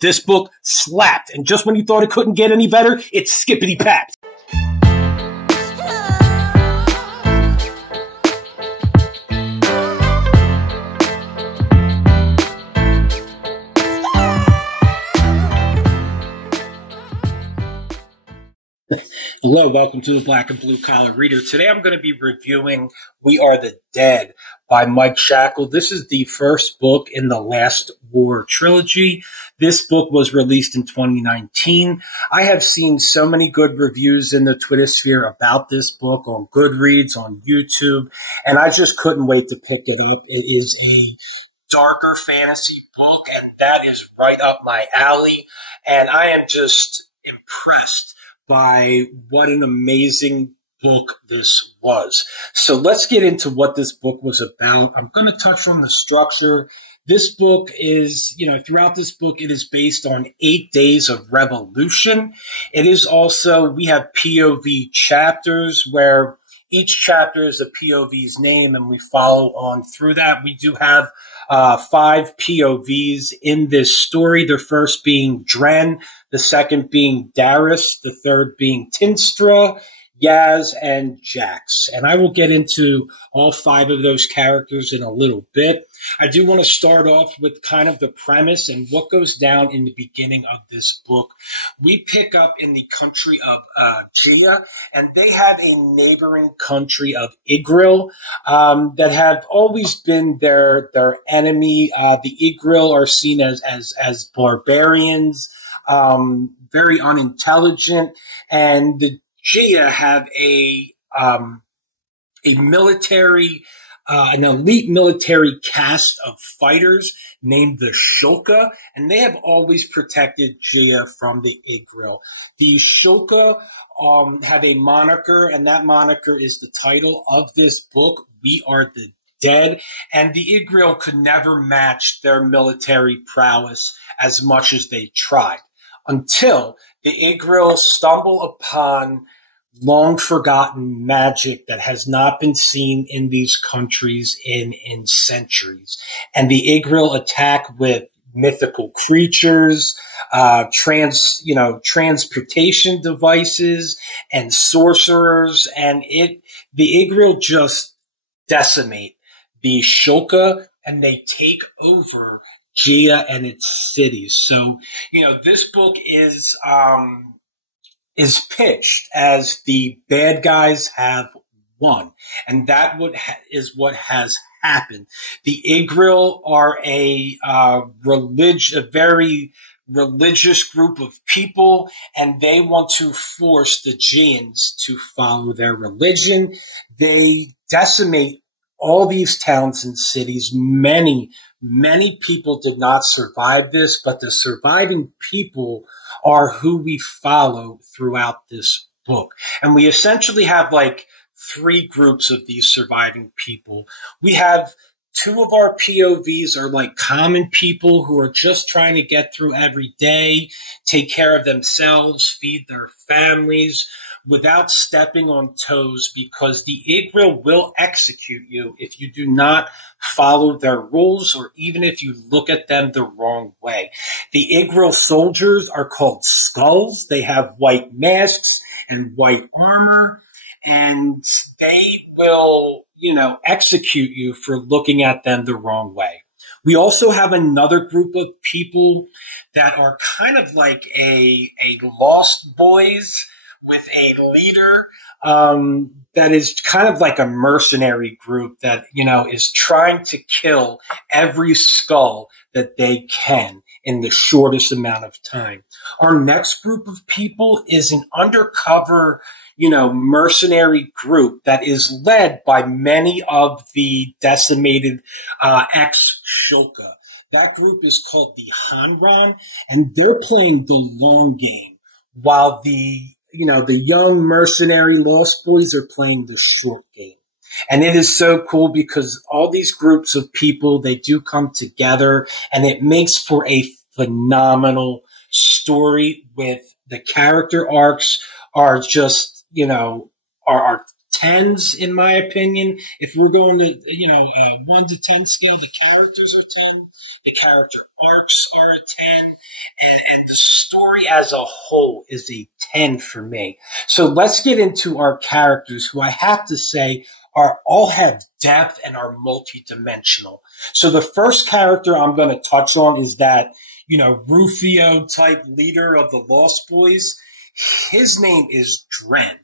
This book slapped, and just when you thought it couldn't get any better, it's skippity-papped. Hello, welcome to the Black and Blue Collar Reader. Today I'm going to be reviewing We Are the Dead by Mike Shackle. This is the first book in the Last War trilogy. This book was released in 2019. I have seen so many good reviews in the Twitter sphere about this book on Goodreads, on YouTube, and I just couldn't wait to pick it up. It is a darker fantasy book, and that is right up my alley, and I am just impressed by what an amazing book this was. So let's get into what this book was about. I'm going to touch on the structure. This book is, throughout this book, it is based on 8 days of revolution. It is also, we have POV chapters where each chapter is a POV's name, and we follow on through that. We do have 5 POVs in this story, the first being Dren, the second being Darius, the third being Tinstra, Yaz, and Jax. And I will get into all 5 of those characters in a little bit. I do want to start off with kind of the premise and what goes down in the beginning of this book. We pick up in the country of Gia, and they have a neighboring country of Igril that have always been their enemy. The Igril are seen as barbarians, very unintelligent, and the Gia have a military, an elite military caste of fighters named the Shulka, and they have always protected Gia from the Igril. The Shulka have a moniker, and that moniker is the title of this book, We Are the Dead, and the Igril could never match their military prowess as much as they tried, until the Igril stumble upon long-forgotten magic that has not been seen in these countries in centuries. And the Igril attack with mythical creatures, transportation devices, and sorcerers, and the Igril just decimate the Shulka, and they take over Gia and its cities. So, this book is pitched as the bad guys have won, and that is what has happened. The Igril are a very religious group of people, and they want to force the Gians to follow their religion. They decimate all these towns and cities. Many people did not survive this, but the surviving people are who we follow throughout this book. And we essentially have 3 groups of these surviving people. We have 2 of our POVs are common people who are just trying to get through every day, take care of themselves, feed their families, without stepping on toes, because the Igril will execute you if you do not follow their rules, or even if you look at them the wrong way. The Igril soldiers are called skulls. They have white masks and white armor, and they will, execute you for looking at them the wrong way. We also have another group of people that are kind of like a Lost Boys with a leader that is kind of like a mercenary group that, is trying to kill every skull that they can in the shortest amount of time. Our next group of people is an undercover, mercenary group that is led by many of the decimated ex-Shulka. That group is called the Hanran, and they're playing the long game, while the young mercenary Lost Boys are playing the short game. And it is so cool because all these groups of people, they do come together, and it makes for a phenomenal story with the character arcs are just, are 10s, in my opinion. If we're going to, 1 to 10 scale, the characters are 10, the character arcs are a 10, and the story as a whole is a 10 for me. So let's get into our characters, who I have to say all have depth and are multidimensional. So the first character I'm going to touch on is that, Rufio type leader of the Lost Boys. His name is Dren,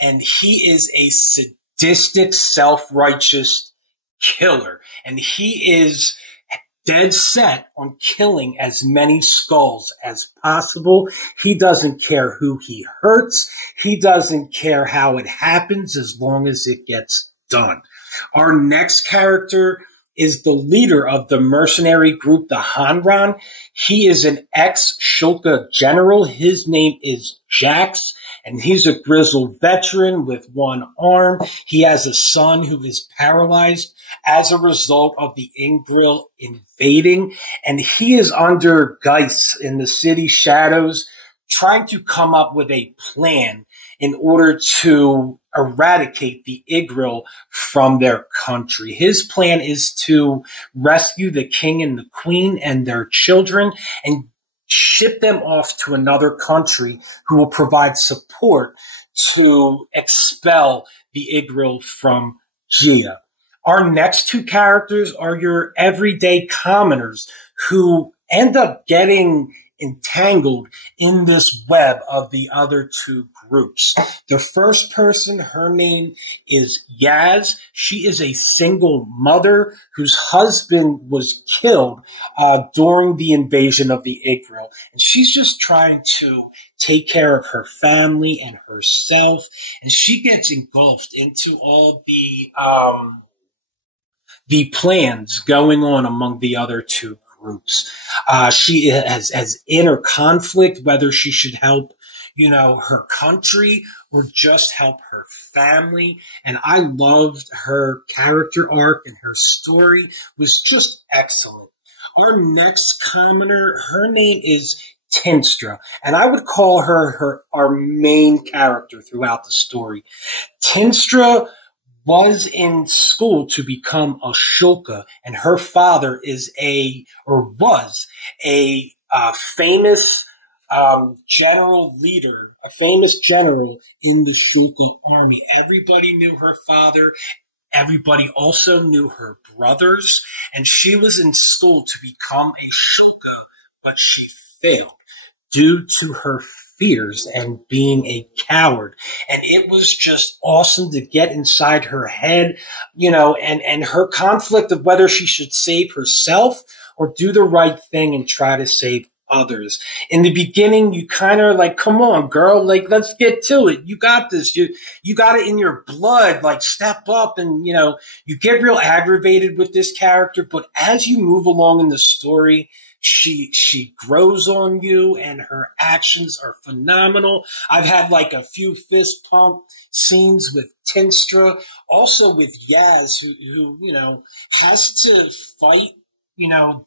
and he is a sadistic, self-righteous killer, and he is dead set on killing as many skulls as possible. He doesn't care who he hurts. He doesn't care how it happens, as long as it gets done. Our next character is the leader of the mercenary group, the Hanran. He is an ex-Shulka general. His name is Jax, and he's a grizzled veteran with one arm. He has a son who is paralyzed as a result of the Ingril invading, and he is under Geist in the city shadows, trying to come up with a plan in order to eradicate the Igril from their country. His plan is to rescue the king and the queen and their children and ship them off to another country who will provide support to expel the Igril from Gia. Our next two characters are your everyday commoners who end up getting entangled in this web of the other two groups. The first person, her name is Yaz. She is a single mother whose husband was killed during the invasion of the Igril. And she's just trying to take care of her family and herself. And she gets engulfed into all the plans going on among the other two groups. She has inner conflict, whether she should help, her country or just help her family. And I loved her character arc, and her story was just excellent. Our next commoner, her name is Tinstra, and I would call her our main character throughout the story. Tinstra was in school to become a Shulka, and her father was a famous general leader, a famous general in the Shulka army. Everybody knew her father. Everybody also knew her brothers, and she was in school to become a Shulka, but she failed due to her fears and being a coward. And it was just awesome to get inside her head, and her conflict of whether she should save herself or do the right thing and try to save others. In the beginning, you kind of like, come on, girl, like, let's get to it. You got this. You got it in your blood. Like, step up. And, you get real aggravated with this character. But as you move along in the story, she grows on you, and her actions are phenomenal. I've had like a few fist pump scenes with Tinstra, also with Yaz, who has to fight,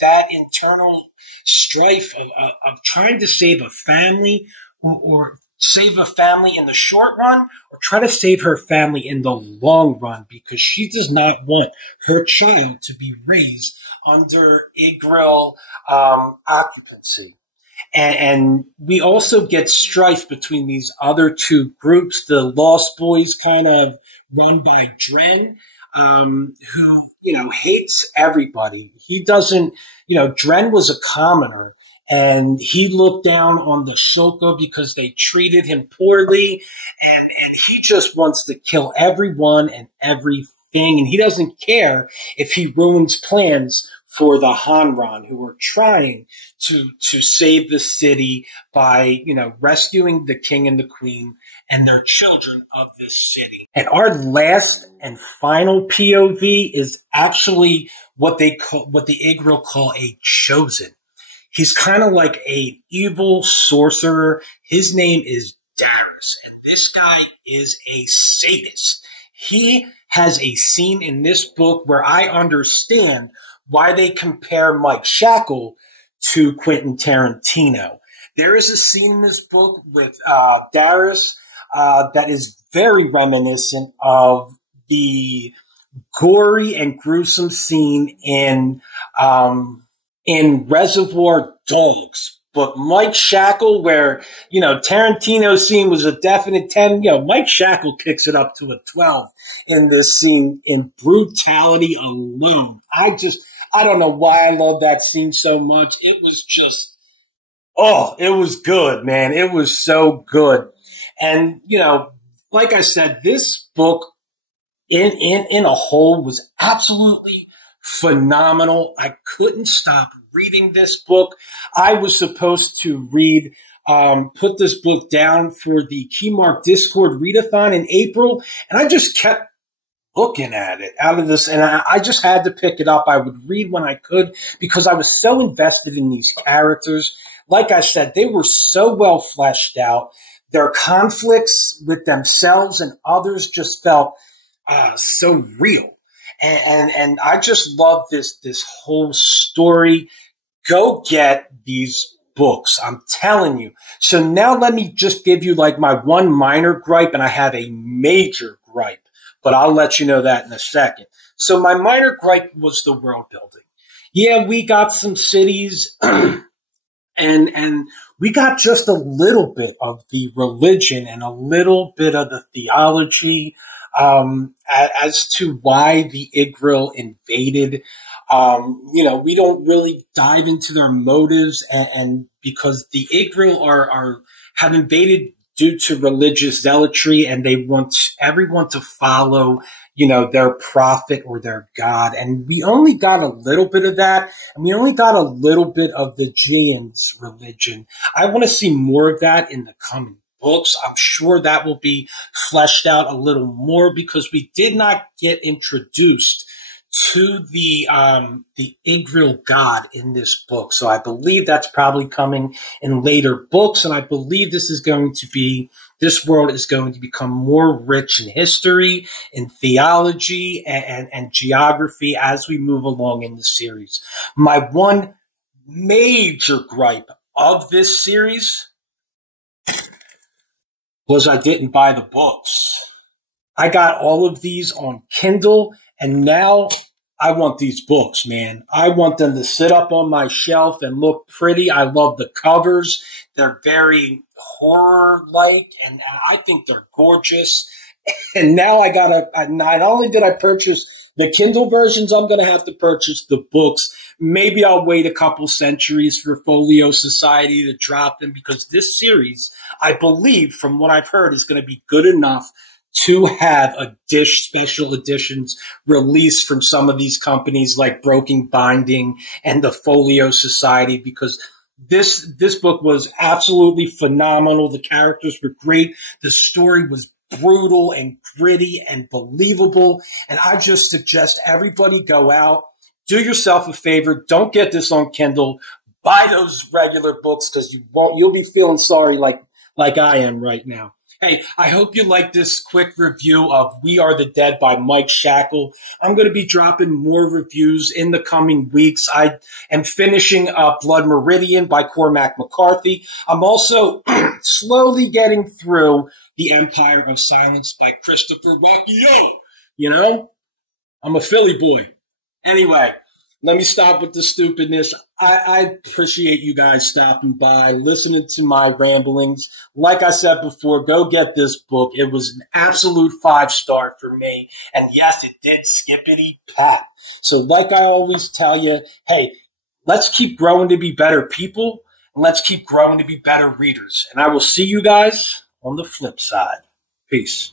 that internal strife of trying to save a family or save a family in the short run, or try to save her family in the long run, because she does not want her child to be raised under Igril occupancy. And we also get strife between these other two groups. The Lost Boys, kind of run by Dren, who, hates everybody. He doesn't, Dren was a commoner, and he looked down on the Shulka because they treated him poorly, and he just wants to kill everyone and everything, and he doesn't care if he ruins plans for the Hanran, who are trying to save the city by, rescuing the king and the queen and their children of this city. And our last and final POV is actually what the Igril call a chosen. He's kind of like an evil sorcerer. His name is Darius, and this guy is a sadist. He has a scene in this book where I understand why they compare Mike Shackle to Quentin Tarantino. There is a scene in this book with Darius that is very reminiscent of the gory and gruesome scene in Reservoir Dogs. But Mike Shackle, where, Tarantino's scene was a definite 10, Mike Shackle kicks it up to a 12 in this scene in brutality alone. I don't know why I love that scene so much. It was just, it was good, man. It was so good. And, like I said, this book in a whole was absolutely phenomenal. I couldn't stop reading this book. I was supposed to put this book down for the Keymark Discord readathon in April, and I just kept looking at it out of this, and I just had to pick it up. I would read when I could because I was so invested in these characters. Like I said, they were so well fleshed out. Their conflicts with themselves and others just felt so real. And I just love this whole story. Go get these books. I'm telling you. So now let me just give you like my one minor gripe, and I have a major gripe, but I'll let you know that in a second. So my minor gripe was the world building. Yeah, we got some cities and we got just a little bit of the religion and a little bit of the theology as to why the Igril invaded. We don't really dive into their motives, and because the Igril have invaded due to religious zealotry, and they want everyone to follow, their prophet or their god. And we only got a little bit of that, and we only got a little bit of the Giants' religion. I want to see more of that in the coming books. I'm sure that will be fleshed out a little more because we did not get introduced to the Igril god in this book. So I believe that's probably coming in later books, and I believe this world is going to become more rich in history, in theology, and geography as we move along in the series. My one major gripe of this series was I didn't buy the books. I got all of these on Kindle, and now I want these books, man. I want them to sit up on my shelf and look pretty. I love the covers. They're very horror-like, and I think they're gorgeous. And now not only did I purchase the Kindle versions, I'm going to have to purchase the books. Maybe I'll wait a couple centuries for Folio Society to drop them, because this series, I believe, from what I've heard, is going to be good enough to have special editions released from some of these companies like Broken Binding and the Folio Society, because this book was absolutely phenomenal. The characters were great. The story was brutal and gritty and believable. And I just suggest everybody go out, do yourself a favor. Don't get this on Kindle. Buy those regular books, because you'll be feeling sorry like I am right now. Hey, I hope you like this quick review of We Are the Dead by Mike Shackle. I'm going to be dropping more reviews in the coming weeks. I am finishing up Blood Meridian by Cormac McCarthy. I'm also slowly getting through The Empire of Silence by Christopher Rucchio. I'm a Philly boy. Anyway, let me stop with the stupidness. I appreciate you guys stopping by, listening to my ramblings. Like I said before, go get this book. It was an absolute 5-star for me. And yes, it did skippity pat. So like I always tell you, hey, let's keep growing to be better people, and let's keep growing to be better readers. And I will see you guys on the flip side. Peace.